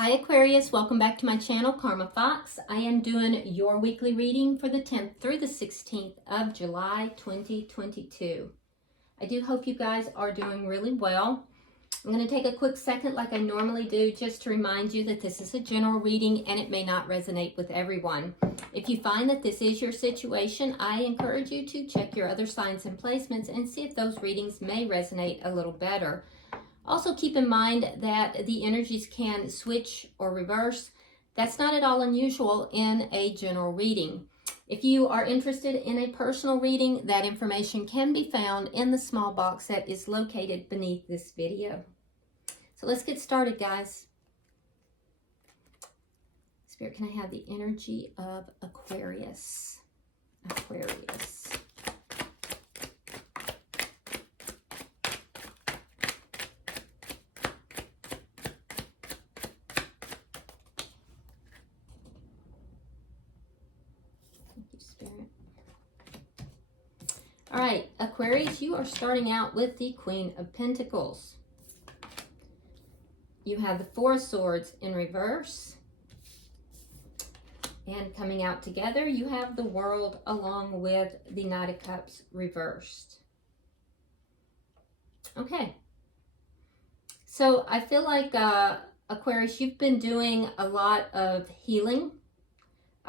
Hi Aquarius, welcome back to my channel, Karma Fox. I am doing your weekly reading for the 10th through the 16th of July 2022. I do hope you guys are doing really well. I'm going to take a quick second like I normally do just to remind you that this is a general reading and it may not resonate with everyone. If you find that this is your situation, I encourage you to check your other signs and placements and see if those readings may resonate a little better. Also keep in mind that the energies can switch or reverse. That's not at all unusual in a general reading. If you are interested in a personal reading, that information can be found in the small box that is located beneath this video. So let's get started, guys. Spirit, can I have the energy of Aquarius? Aquarius. All right, Aquarius, you are starting out with the Queen of Pentacles. You have the Four of Swords in reverse. And coming out together, you have the World along with the Knight of Cups reversed. Okay. So I feel like, Aquarius, you've been doing a lot of healing.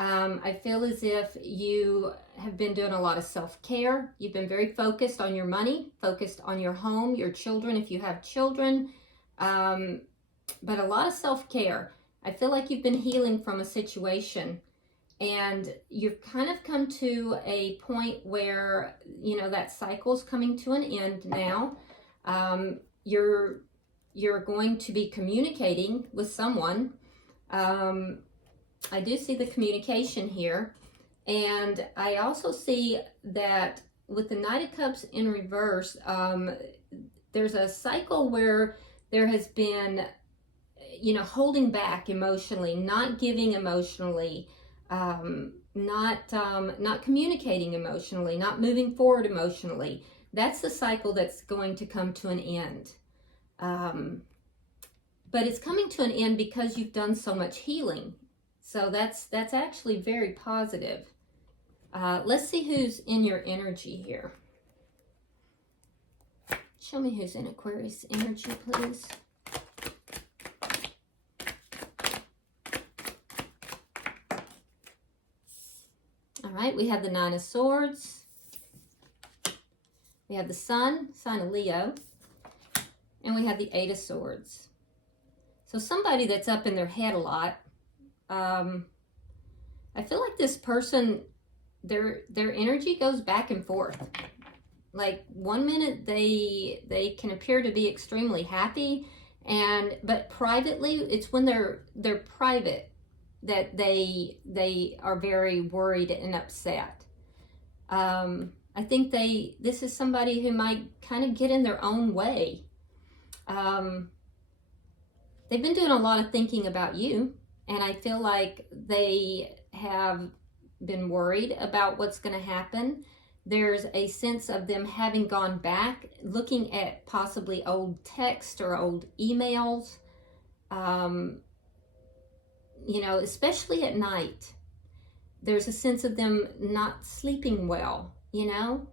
I feel as if you have been doing a lot of self-care. You've been very focused on your money, focused on your home, your children, if you have children, but a lot of self-care. I feel like you've been healing from a situation and you've kind of come to a point where, you know, that cycle's coming to an end now. You're going to be communicating with someone. I do see the communication here, and I also see that with the Knight of Cups in reverse, there's a cycle where there has been, you know, holding back emotionally, not giving emotionally, not communicating emotionally, not moving forward emotionally. That's the cycle that's going to come to an end. But it's coming to an end because you've done so much healing. So that's actually very positive. Let's see who's in your energy here. Show me who's in Aquarius energy, please. All right, we have the Nine of Swords. We have the Sun, sign of Leo. And we have the Eight of Swords. So somebody that's up in their head a lot. I feel like this person, their energy goes back and forth. Like one minute they can appear to be extremely happy, but privately, it's when they're private that they are very worried and upset. I think this is somebody who might kind of get in their own way. They've been doing a lot of thinking about you. And I feel like they have been worried about what's going to happen. There's a sense of them having gone back, looking at possibly old text or old emails, you know, especially at night. There's a sense of them not sleeping well, you know,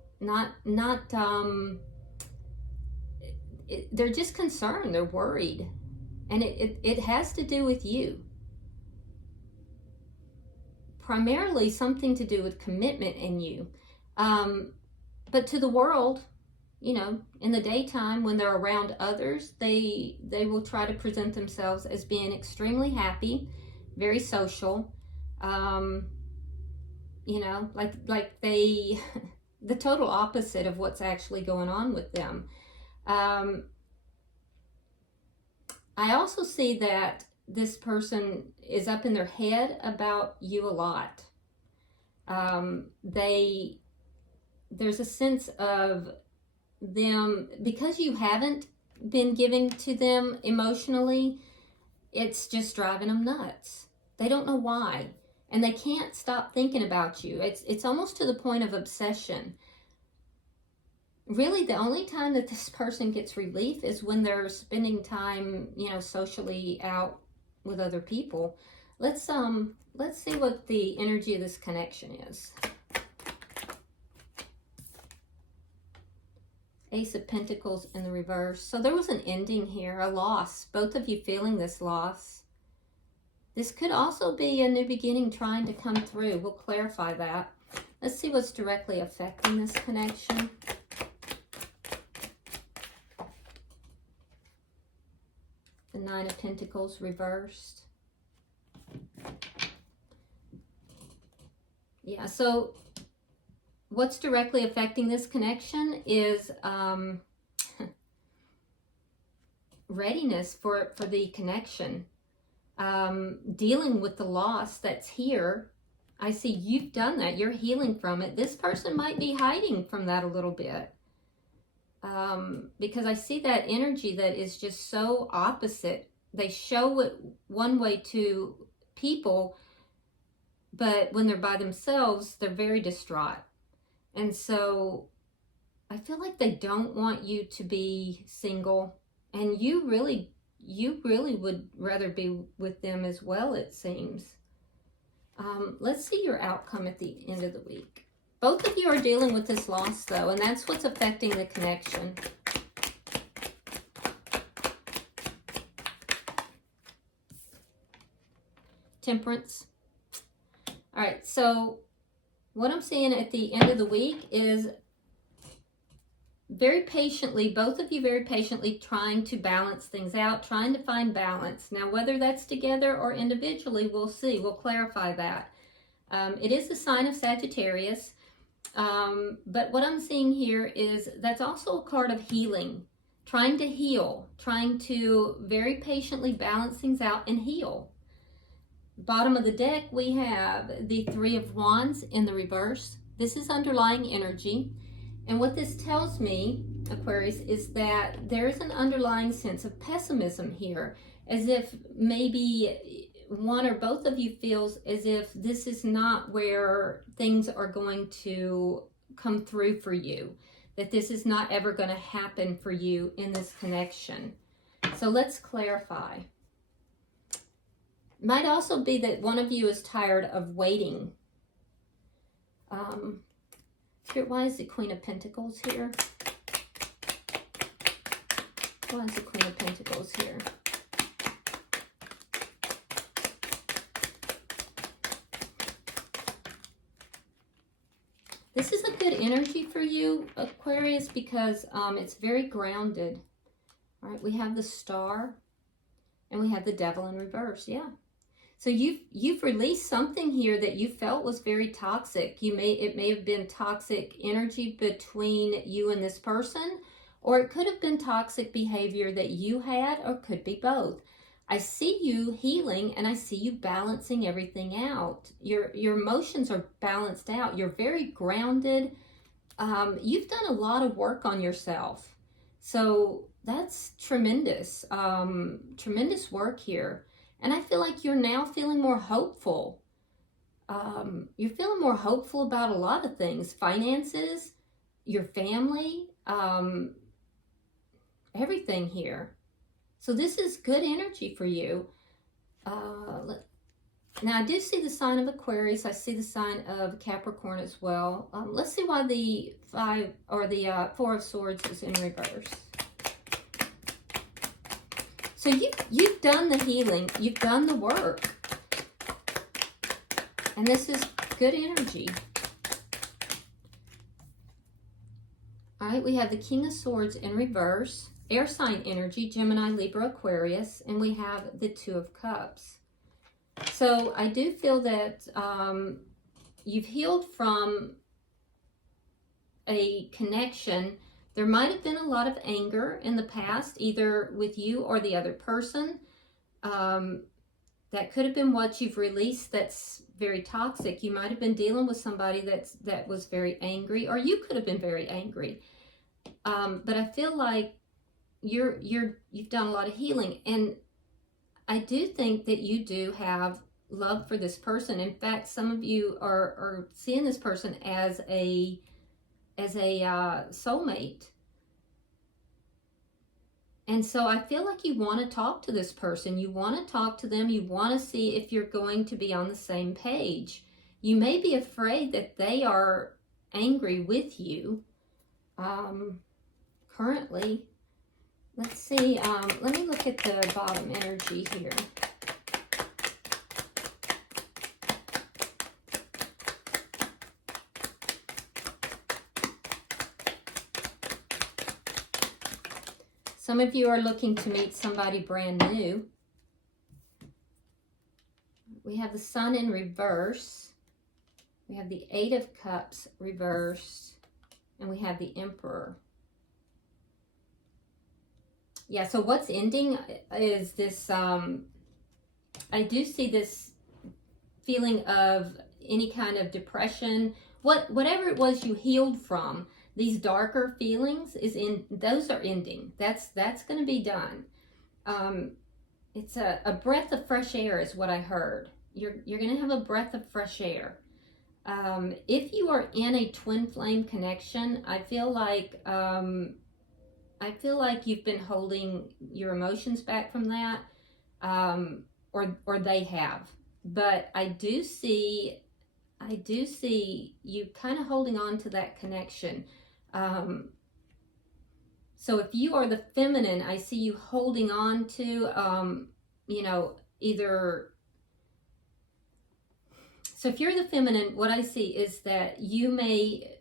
they're just concerned, they're worried. And it has to do with you. Primarily something to do with commitment in you. But to the world, you know, in the daytime when they're around others, they will try to present themselves as being extremely happy, very social, you know, like the total opposite of what's actually going on with them. I also see that this person is up in their head about you a lot. There's a sense of them, because you haven't been giving to them emotionally, it's just driving them nuts. They don't know why, and they can't stop thinking about you. It's almost to the point of obsession. Really, the only time that this person gets relief is when they're spending time, you know, socially out with other people. Let's see what the energy of this connection is. Ace of Pentacles in the reverse. So there was an ending here, a loss. Both of you feeling this loss. This could also be a new beginning trying to come through. We'll clarify that. Let's see what's directly affecting this connection. The Nine of Pentacles reversed. Yeah, so what's directly affecting this connection is readiness for the connection. Dealing with the loss that's here. I see you've done that. You're healing from it. This person might be hiding from that a little bit. Because I see that energy that is just so opposite. They show it one way to people, but when they're by themselves, they're very distraught. And so I feel like they don't want you to be single, and you really would rather be with them as well, it seems. Let's see your outcome at the end of the week. Both of you are dealing with this loss, though, and that's what's affecting the connection. Temperance. All right, so what I'm seeing at the end of the week is very patiently, both of you very patiently trying to balance things out, trying to find balance. Now, whether that's together or individually, we'll see. We'll clarify that. It is the sign of Sagittarius, but what I'm seeing here is that's also a card of healing, trying to heal, trying to very patiently balance things out and heal. Bottom of the deck, we have the Three of Wands in the reverse. This is underlying energy. And what this tells me, Aquarius, is that there's an underlying sense of pessimism here, as if maybe one or both of you feels as if this is not where things are going to come through for you, that this is not ever going to happen for you in this connection. So let's clarify. Might also be that one of you is tired of waiting. Spirit, why is the Queen of Pentacles here? Why is the Queen of Pentacles here? This is a good energy for you, Aquarius, because it's very grounded. All right, we have the Star and we have the Devil in reverse. Yeah. So you've released something here that you felt was very toxic. It may have been toxic energy between you and this person, or it could have been toxic behavior that you had, or could be both. I see you healing, and I see you balancing everything out. Your emotions are balanced out. You're very grounded. You've done a lot of work on yourself. So that's tremendous. Tremendous work here. And I feel like you're now feeling more hopeful. You're feeling more hopeful about a lot of things. Finances, your family, everything here. So this is good energy for you. Now I do see the sign of Aquarius. I see the sign of Capricorn as well. Let's see why the Four of Swords is in reverse. So you've done the healing, you've done the work, and this is good energy. All right, we have the King of Swords in reverse, air sign energy, Gemini, Libra, Aquarius, and we have the Two of Cups. So I do feel that you've healed from a connection. There might have been a lot of anger in the past, either with you or the other person. That could have been what you've released that's very toxic. You might have been dealing with somebody that was very angry, or you could have been very angry. But I feel like you've done a lot of healing, and I do think that you do have love for this person. In fact, some of you are seeing this person as a soulmate. And so I feel like you want to talk to this person. You want to talk to them. You want to see if you're going to be on the same page. You may be afraid that they are angry with you currently. Let's see. Let me look at the bottom energy here. Some of you are looking to meet somebody brand new. We have the Sun in reverse. We have the Eight of Cups reversed. And we have the Emperor. Yeah, so what's ending is this, I do see this feeling of any kind of depression. Whatever it was you healed from, these darker feelings those are ending. That's going to be done. It's a breath of fresh air is what I heard. You're going to have a breath of fresh air. If you are in a twin flame connection, I feel like you've been holding your emotions back from that, or they have. But I do see you kind of holding on to that connection. So if you are the feminine, I see you holding on to, either. So if you're the feminine, what I see is that you may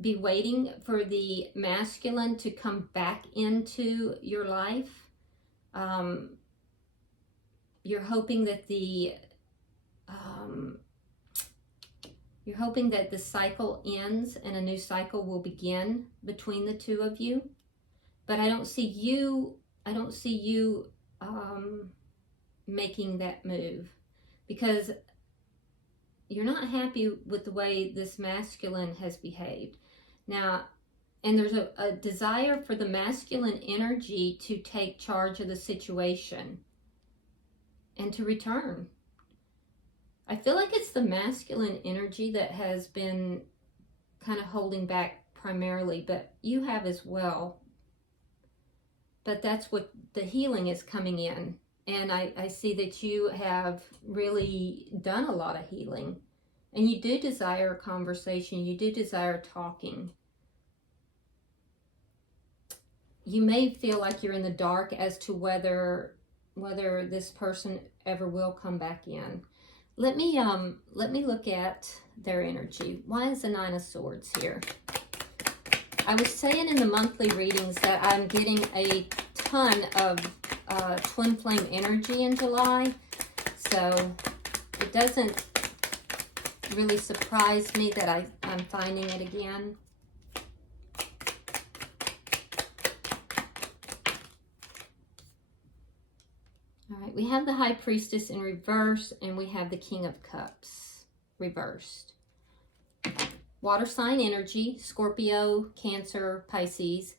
be waiting for the masculine to come back into your life. You're hoping that the cycle ends and a new cycle will begin between the two of you. But I don't see you making that move, because you're not happy with the way this masculine has behaved. Now, and there's a desire for the masculine energy to take charge of the situation and to return. I feel like it's the masculine energy that has been kind of holding back primarily, but you have as well. But that's what the healing is coming in. And I see that you have really done a lot of healing. And you do desire a conversation. You do desire talking. You may feel like you're in the dark as to whether this person ever will come back in. Let me look at their energy. Why is the Nine of Swords here? I was saying in the monthly readings that I'm getting a ton of twin flame energy in July, so it doesn't really surprise me that I'm finding it again. All right, we have the High Priestess in reverse, and we have the King of Cups reversed. Water sign energy, Scorpio, Cancer, Pisces.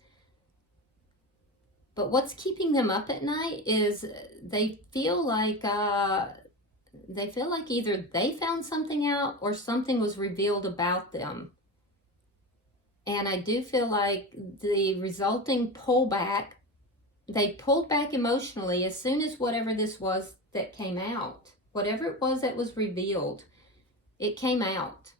But what's keeping them up at night is they feel like either they found something out or something was revealed about them. And I do feel like the resulting pullback, they pulled back emotionally as soon as whatever this was that came out, whatever it was that was revealed, it came out.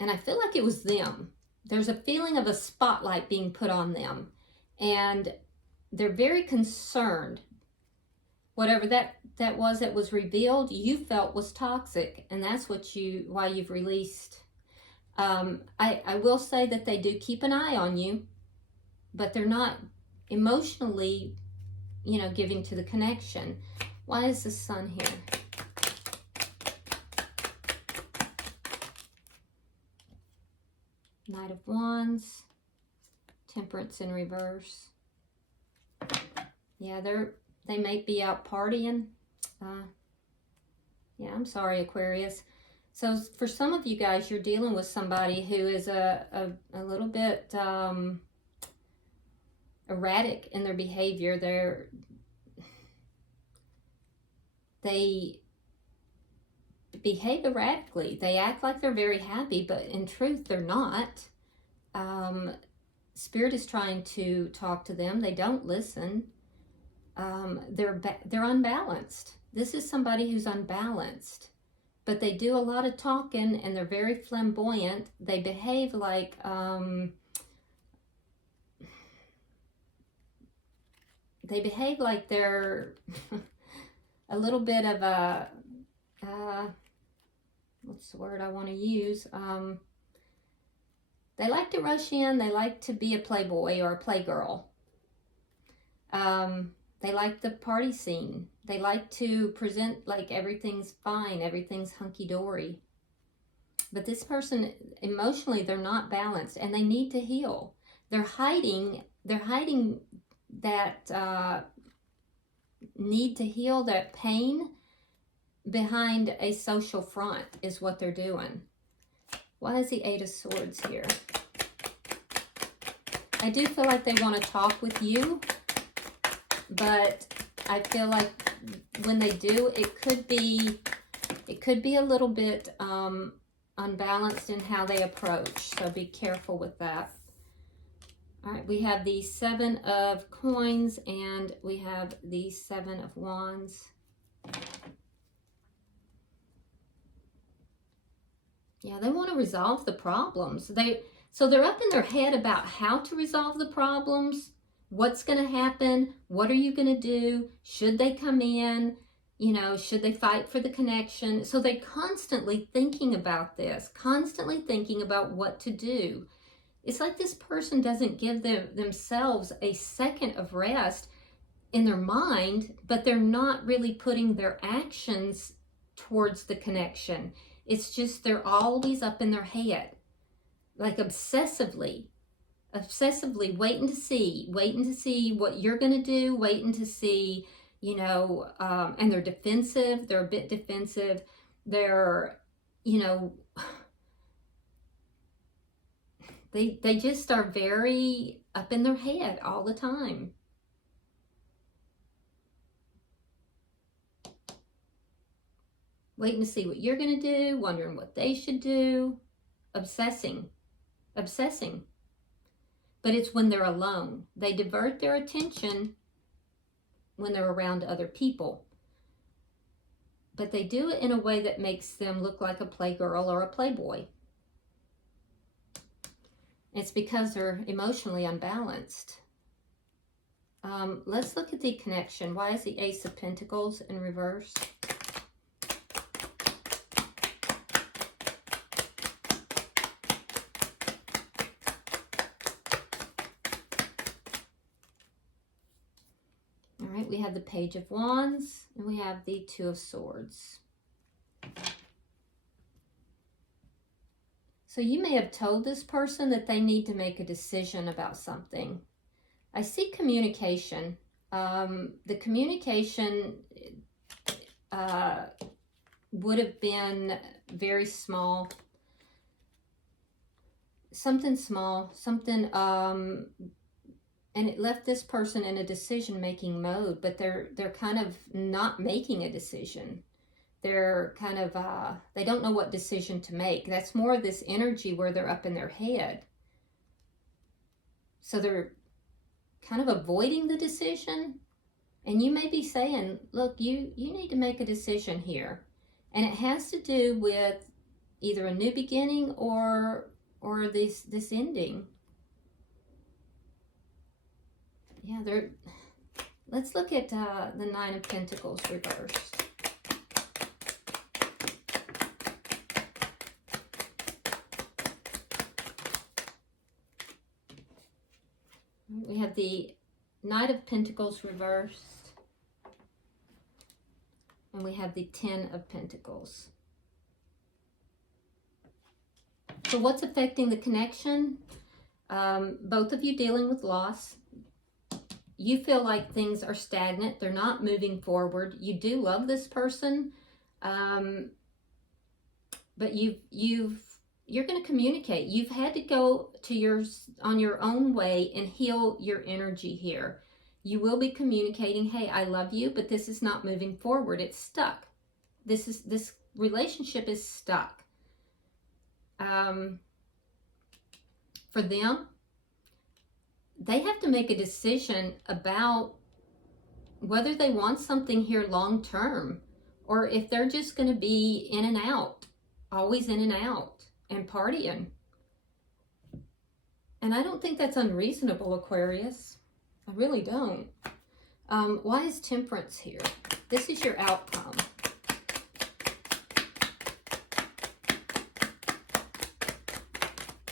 And I feel like it was them. There's a feeling of a spotlight being put on them. And they're very concerned. Whatever that was revealed, you felt was toxic. And that's why you've released. I will say that they do keep an eye on you, but they're not emotionally, giving to the connection. Why is the Sun here? Knight of Wands, Temperance in reverse. Yeah, they may be out partying. Yeah, I'm sorry, Aquarius. So for some of you guys, you're dealing with somebody who is a little bit erratic in their behavior. They behave erratically. They act like they're very happy, but in truth, they're not. Spirit is trying to talk to them. They don't listen. They're unbalanced. This is somebody who's unbalanced, but they do a lot of talking and they're very flamboyant. They behave like they're a little bit of a what's the word I want to use? They like to rush in. They like to be a playboy or a playgirl. They like the party scene. They like to present like everything's fine, everything's hunky-dory. But this person, emotionally, they're not balanced and they need to heal. They're hiding that need to heal, that pain behind a social front is what they're doing. Why is the Eight of Swords here? I do feel like they want to talk with you, but I feel like when they do, it could be a little bit unbalanced in how they approach. So be careful with that. All right, we have the Seven of Coins and we have the Seven of Wands. Yeah, they want to resolve the problems. So they're up in their head about how to resolve the problems. What's going to happen? What are you going to do? Should they come in? You know, should they fight for the connection? So they're constantly thinking about this, constantly thinking about what to do. It's like this person doesn't give themselves a second of rest in their mind, but they're not really putting their actions towards the connection. It's just they're always up in their head, like obsessively waiting to see what you're going to do, waiting to see, you know, and they're defensive. They're a bit defensive. They're, you know, they just are very up in their head all the time. Waiting to see what you're going to do, wondering what they should do, obsessing. But it's when they're alone. They divert their attention when they're around other people. But they do it in a way that makes them look like a playgirl or a playboy. It's because they're emotionally unbalanced. Let's look at the connection. Why is the Ace of Pentacles in reverse? We have the Page of Wands and we have the Two of Swords. So you may have told this person that they need to make a decision about something. I see communication. The communication would have been very small. Something small, something and it left this person in a decision-making mode, but they're kind of not making a decision. They're kind of, they don't know what decision to make. That's more of this energy where they're up in their head. So they're kind of avoiding the decision. And you may be saying, look, you need to make a decision here. And it has to do with either a new beginning or this ending. Yeah, let's look at the Nine of Pentacles reversed. We have the Knight of Pentacles reversed. And we have the Ten of Pentacles. So what's affecting the connection? Both of you dealing with loss. You feel like things are stagnant. They're not moving forward. You do love this person, but you're going to communicate. You've had to go to on your own way and heal your energy here. You will be communicating, hey, I love you, but this is not moving forward. It's stuck. This relationship is stuck. For them, they have to make a decision about whether they want something here long term, or if they're just going to be in and out, always in and out and partying. And I don't think that's unreasonable, Aquarius. I really don't. Why is Temperance here? This is your outcome.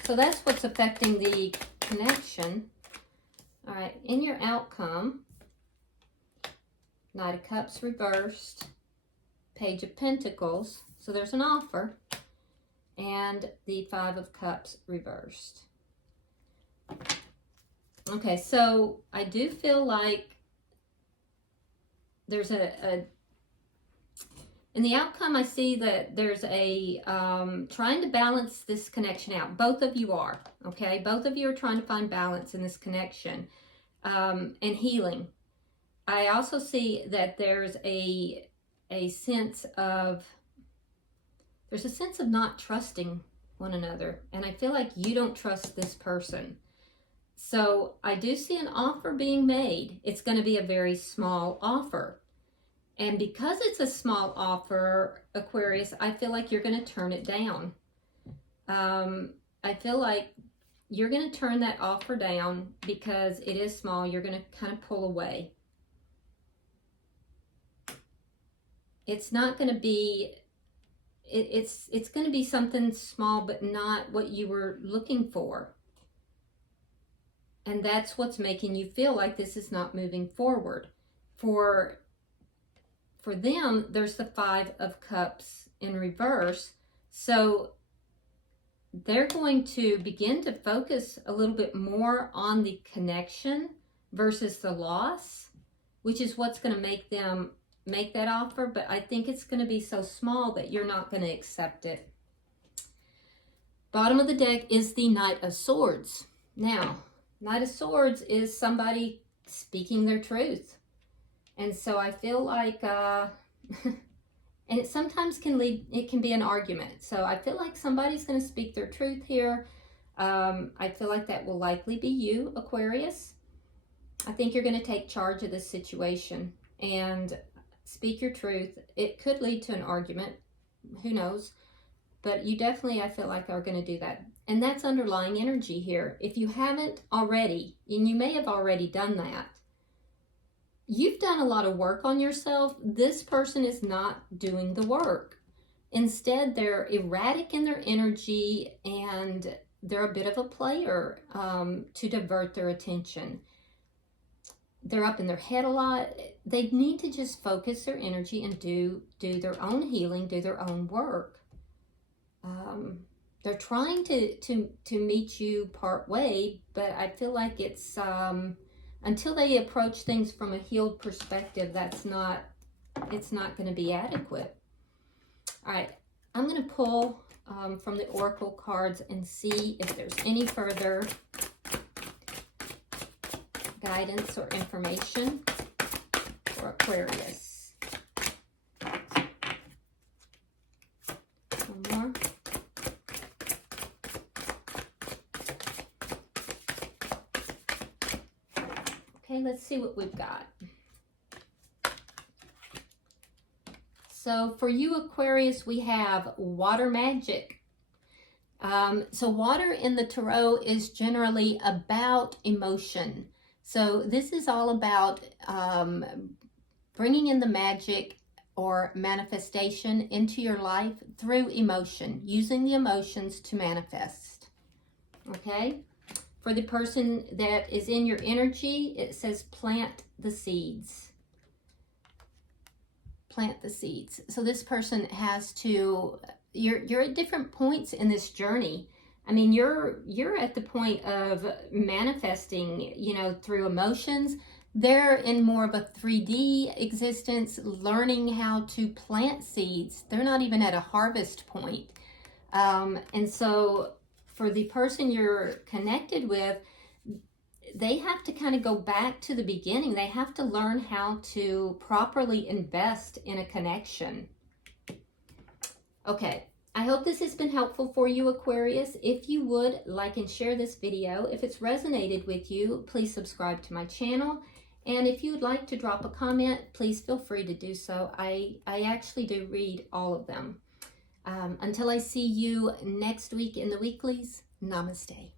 So that's what's affecting the connection. All right, in your outcome, Knight of Cups reversed, Page of Pentacles, so there's an offer, and the Five of Cups reversed. Okay, so I do feel like there's in the outcome, I see that there's a trying to balance this connection out. Both of you are, okay? Both of you are trying to find balance in this connection and healing. I also see that there's a sense of, there's a sense of not trusting one another. And I feel like you don't trust this person. So I do see an offer being made. It's going to be a very small offer. And because it's a small offer, Aquarius, I feel like you're going to turn it down. I feel like you're going to turn that offer down because it is small. You're going to kind of pull away. It's not going to be, it's going to be something small, but not what you were looking for. And that's what's making you feel like this is not moving forward. For them, there's the Five of Cups in reverse. So they're going to begin to focus a little bit more on the connection versus the loss, which is what's going to make them make that offer. But I think it's going to be so small that you're not going to accept it. Bottom of the deck is the Knight of Swords. Now, Knight of Swords is somebody speaking their truth. And so I feel like, and it sometimes can lead, it can be an argument. So I feel like somebody's going to speak their truth here. I feel like that will likely be you, Aquarius. I think you're going to take charge of this situation and speak your truth. It could lead to an argument. Who knows? But you definitely, I feel like, are going to do that. And that's underlying energy here. If you haven't already, and you may have already done that, you've done a lot of work on yourself. This person is not doing the work. Instead, they're erratic in their energy and they're a bit of a player to divert their attention. They're up in their head a lot. They need to just focus their energy and do their own healing, do their own work. They're trying to meet you part way, but I feel like it's until they approach things from a healed perspective, it's not going to be adequate. All right, I'm going to pull from the Oracle cards and see if there's any further guidance or information for Aquarius. One more. Okay, let's see what we've got. So for you, Aquarius, we have water magic. So water in the tarot is generally about emotion. So this is all about bringing in the magic or manifestation into your life through emotion, using the emotions to manifest. Okay? For the person that is in your energy, it says plant the seeds. Plant the seeds. So this person has to, you're at different points in this journey. I mean, you're at the point of manifesting, through emotions. They're in more of a 3D existence, learning how to plant seeds. They're not even at a harvest point. And so for the person you're connected with, they have to kind of go back to the beginning. They have to learn how to properly invest in a connection. Okay, I hope this has been helpful for you, Aquarius. If you would, like and share this video. If it's resonated with you, please subscribe to my channel. And if you would like to drop a comment, please feel free to do so. I actually do read all of them. Until I see you next week in the weeklies, namaste.